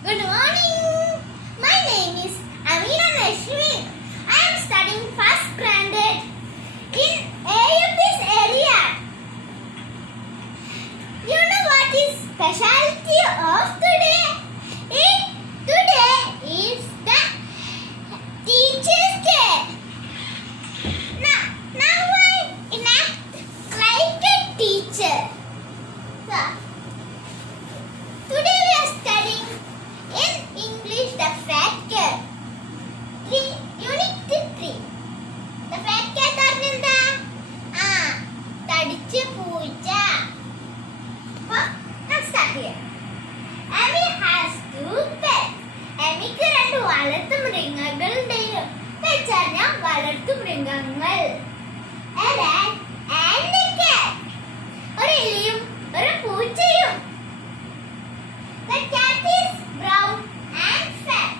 Good morning. My name is Amina Nashwin. I am studying first standard in AUP's area. You know what is specialty of today? Today is the Teachers' Day. Now I enact like a teacher. So, today we are studying in English the fat cat. Unit 3. The fat cat അറിഞ്ഞെന്താ? തടിച്ച പൂച്ച. Let's start here. Amy has 2 pets. Amyക്ക് 2 വളർത്തു മൃഗങ്ങൾ ഉണ്ടായിരുന്നു. Pets പറഞ്ഞാൽ വളർത്തു മൃഗങ്ങൾ. A rat and a cat. ഒരു എലിയും ഒരു പൂച്ചയും. The cat is brown and fat.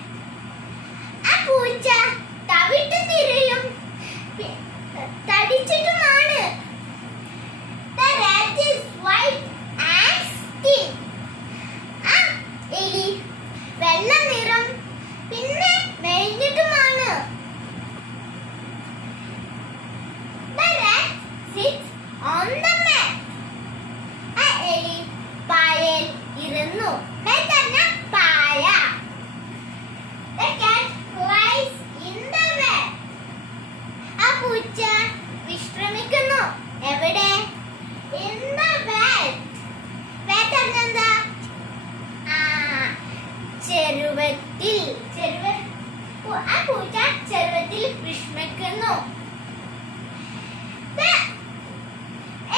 ആ പൂച്ച തവിട്ട് നിറയും തടിച്ചിട്ടുമാണ്. The rat is white and skin. ആ എലി വെള്ള നിറം പിന്നെ മെലിഞ്ഞിട്ടുമാണ്. The rat sits on the mat. ആ എലി പായയിൽ ഇരുന്നു. പായ. The cat lies in the bed. ആ പൂച്ച വിശ്രമിക്കുന്നു. എവിടെ? In the bed. Bed എന്താ? ചെരുവത്തിൽ. ആ പൂച്ച ചെരുവത്തിൽ വിശ്രമിക്കുന്നു.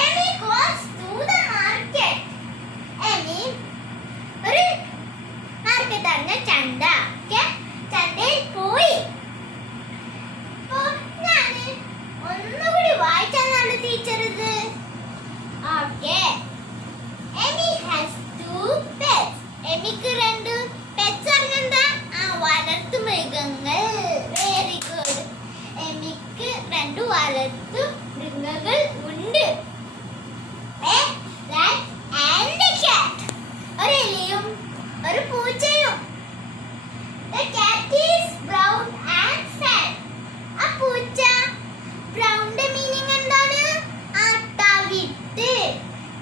Amy goes to the market. Amy ഒരു മാർക്കറ്റ് അറിഞ്ഞ ചന്ത. ചന്തയിൽ പോയി. ഞാന് ഒന്നുകൂടി വായിച്ചാണ് ടീച്ചർ ഇത്. Amy has 2 pets. എമിക്ക് 2 പെറ്റ്സ് അറിഞ്ഞെന്താ? വളർത്തു മൃഗങ്ങൾ. Very good. എമിക്ക് 2 വളർത്തു മൃഗങ്ങൾ ഉണ്ട്. ഒരു എലിയും ഒരു പൂച്ചയും. The cat is brown and fat. ആ പൂച്ച ബ്രൗണിന്റെ മീനിങ് എന്താണ്?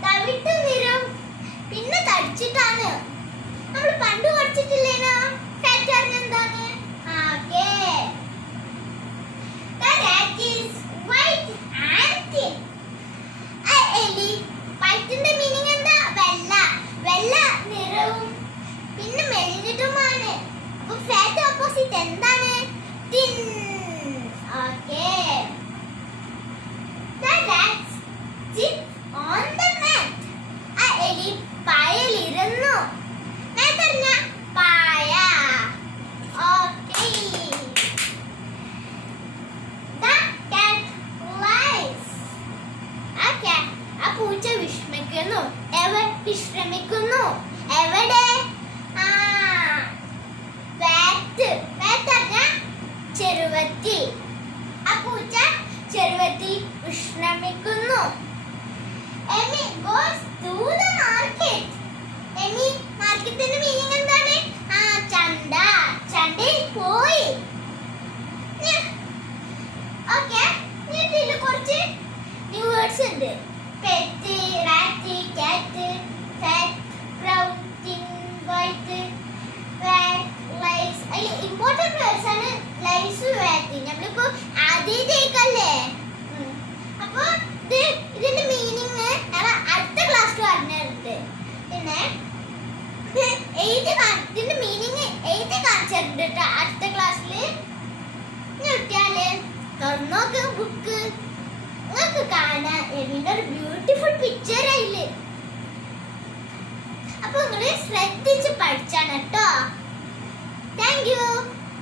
തവിട്ട് നിറം പിന്നെ തടിച്ചിട്ടാണ്. നമ്മൾ പണ്ട് പഠിച്ചിട്ടില്ലേനോ? ഫാറ്റ് എന്താണ്? The rat is white and thin. ആ എലി വൈറ്റിന്റെ മീനിങ് എന്താ? വെള്ള നിറവും പിന്നെ മെലിഞ്ഞിട്ടുമാണ്. അപ്പൊ ഫാറ്റ് ഓപ്പോസിറ്റ് എന്താണ്? Thin. The rat sits on the mat. ആ എലി പായയിൽ ഇരുന്നു. പായ. The cat lies. ആ പൂച്ച വിശ്രമിക്കുന്നു. വിശ്രമിക്കുന്നു എവിടെ? ചെരുവത്തിൽ. ആ പൂച്ച ചെരുവത്തിൽ വിശ്രമിക്കുന്നു. Amy goes to the market. Amy മാർക്കറ്റിന്റെ മീനിങ് എന്താണ്? ചന്ത. ചന്തയിൽ പോയി. ഇതിൽ കുറച്ച് ന്യൂ വേർഡ്സ് ഉണ്ട്. Pet, rat, cat, fat, brown, thin, white, fat, lies. അതിൽ ഇമ്പോർട്ടന്റ് വേർഡ്സ് ആണ് ലൈസ്, വാറ്റ്. നമ്മളിപ്പോ ആദ്യത്തേക്കല്ലേ. അപ്പൊ ഇതിന്റെ മീനിങ് അടുത്ത ക്ലാസ്സിൽ പറഞ്ഞിട്ടുണ്ട്. പിന്നെ ഇതിന്റെ മീനിങ് എഴുതി കാണിച്ചിട്ടുണ്ട് അടുത്ത ക്ലാസ്സിൽ. കിട്ടിയാല് തുറന്നോക്ക് ബുക്ക്. നിങ്ങൾക്ക് കാണാൻ എന്റെ ഒരു ബ്യൂട്ടിഫുൾ പിക്ചർ ആയില്ലേ. അപ്പൊ നിങ്ങള് ശ്രദ്ധിച്ച് പഠിച്ചാണ് കേട്ടോ. Thank you.